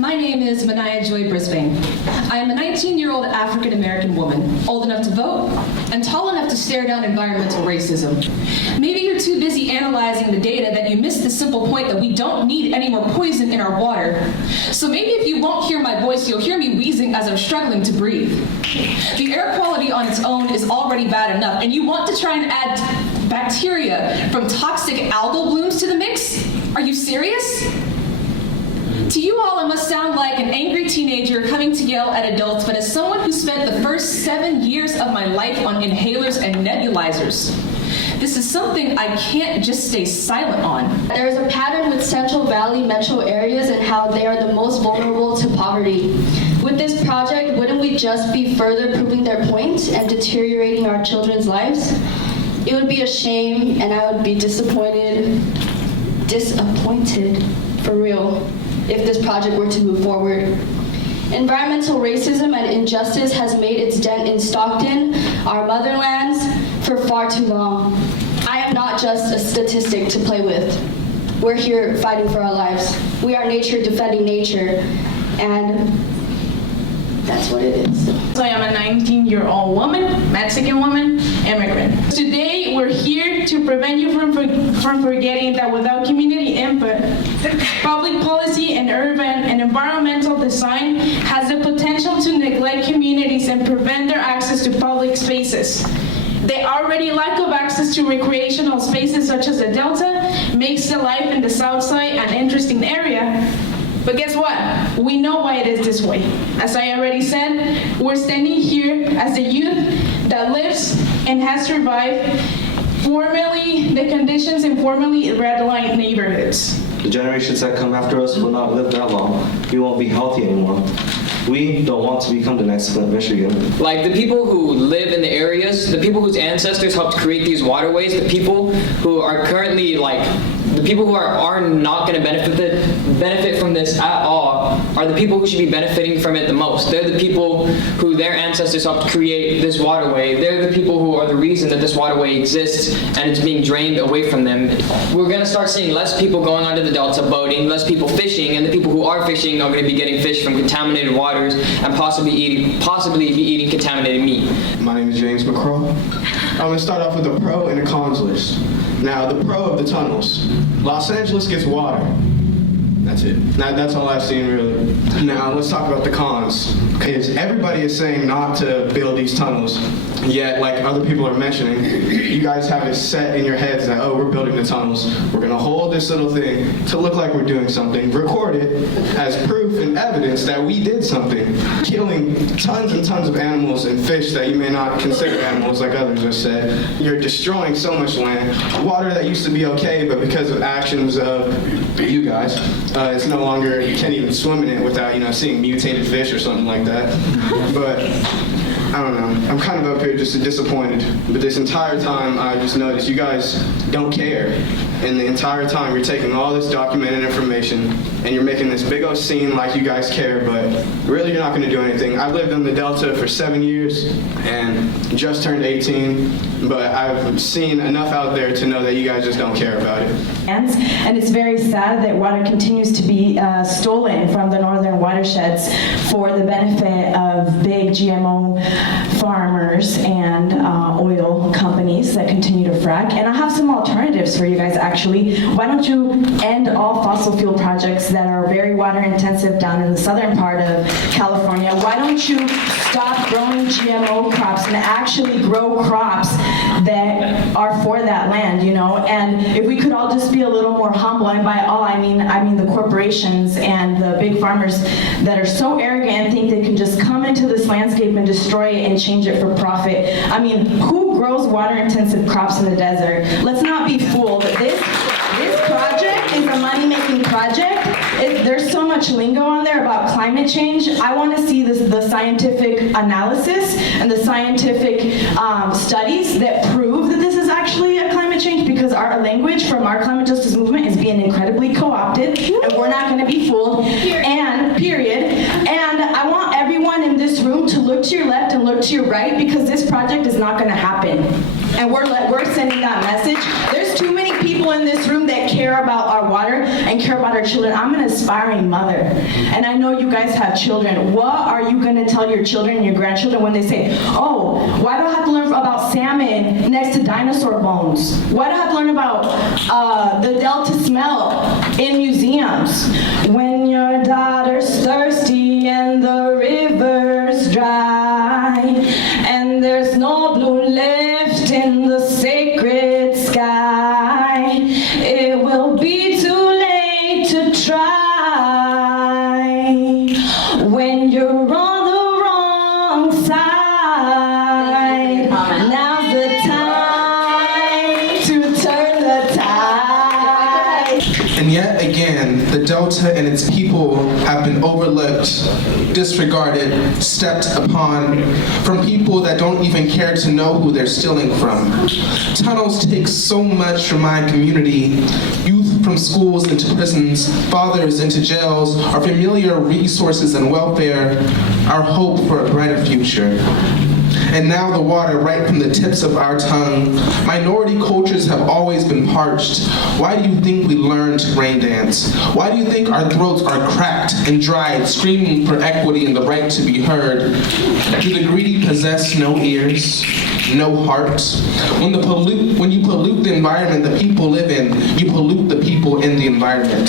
My name is Manaya Joy Brisbane. I am a 19-year-old African-American woman, old enough to vote and tall enough to stare down environmental racism. Maybe you're too busy analyzing the data that you missed the simple point that we don't need any more poison in our water. So maybe if you won't hear my voice, you'll hear me wheezing as I'm struggling to breathe. The air quality on its own is already bad enough, and you want to try and add bacteria from toxic algal blooms to the mix? Are you serious? To you all, I must sound like an angry teenager coming to yell at adults, but as someone who spent the first 7 years of my life on inhalers and nebulizers, this is something I can't just stay silent on. There is a pattern with Central Valley metro areas and how they are the most vulnerable to poverty. With this project, wouldn't we just be further proving their point and deteriorating our children's lives? It would be a shame, and I would be disappointed for real, if this project were to move forward. Environmental racism and injustice has made its dent in Stockton, our motherlands, for far too long. I am not just a statistic to play with. We're here fighting for our lives. We are nature defending nature, and that's what it is. So I am a 19-year-old woman, Mexican woman, immigrant. Today we're here to prevent you from forgetting that without community input, public policy and urban and environmental design has the potential to neglect communities and prevent their access to public spaces. The already lack of access to recreational spaces such as the Delta makes the life in the South Side an interesting area. But guess what? We know why it is this way. As I already said, we're standing here as the youth that lives and has survived formerly the conditions in formerly redlined neighborhoods. The generations that come after us will not live that long. We won't be healthy anymore. We don't want to become the next Flint, Michigan. Like the people who live in the areas, the people whose ancestors helped create these waterways, the people who are currently the people who are not going to benefit from this at all are the people who should be benefiting from it the most. They're the people who their ancestors helped create this waterway. They're the people who are the reason that this waterway exists and it's being drained away from them. We're going to start seeing less people going onto the Delta boating, less people fishing, and the people who are fishing are going to be getting fish from contaminated waters and possibly be eating contaminated meat. My name is James McCraw. I'm going to start off with a pro and a cons list. Now, the pro of the tunnels. Los Angeles gets water. That's it. That's all I've seen, really. Now, let's talk about the cons. Because everybody is saying not to build these tunnels, yet, like other people are mentioning, you guys have it set in your heads that, oh, we're building the tunnels. We're going to hold this little thing to look like we're doing something, record it as proof and evidence that we did something, killing tons and tons of animals and fish that you may not consider animals, like others have said. You're destroying so much land. Water that used to be okay, but because of actions of you guys, it's no longer, you can't even swim in it without, seeing mutated fish or something like that. But I don't know. I'm kind of up here just disappointed. But this entire time, I just noticed you guys don't care. And the entire time, you're taking all this documented information, and you're making this big old scene like you guys care, but really you're not going to do anything. I've lived in the Delta for 7 years, and just turned 18, but I've seen enough out there to know that you guys just don't care about it. And it's very sad that water continues to be stolen from the northern watersheds for the benefit of big GMO farmers and oil companies that continue to frack. And I have some alternatives for you guys, actually. Why don't you end all fossil fuel projects that are very water intensive down in the southern part of California? Why don't you stop growing GMO crops and actually grow crops that are for that land, And if we could all just be a little more humble, and by all I mean the corporations and the big farmers that are so arrogant and think they can just come into this landscape and destroy it and change it for profit. Who grows water-intensive crops in the desert? Let's not be fooled. This project is a money-making project. There's so much lingo on there about climate change. I want to see the scientific analysis and the scientific studies that prove that this is actually a climate change, because our language from our climate justice movement is being incredibly co-opted, and we're not going to be fooled. And I want everyone in this room to look to your left and look to your right, because this project is not going to happen. And we're sending that message. There's too many people in this room that care care about our water and care about our children. I'm an aspiring mother, and I know you guys have children. What are you going to tell your children and your grandchildren when they say, oh, why do I have to learn about salmon next to dinosaur bones? Why do I have to learn about the Delta smell in museums? When your daughter's thirsty and the river's dry, and there's no blue left in the sacred sky, it will be too late to try. When you're on the wrong side, now's the time to turn the tide. And yet again, the Delta and its people have been overlooked, disregarded, stepped upon from people that don't even care to know who they're stealing from. Tunnels take so much from my community. Youth from schools into prisons, fathers into jails, our familiar resources and welfare, our hope for a brighter future. And now the water right from the tips of our tongue. Minority cultures have always been parched. Why do you think we learn to rain dance? Why do you think our throats are cracked and dried, screaming for equity and the right to be heard? Do the greedy possess no ears, no heart? When you pollute the environment the people live in, you pollute the people in the environment.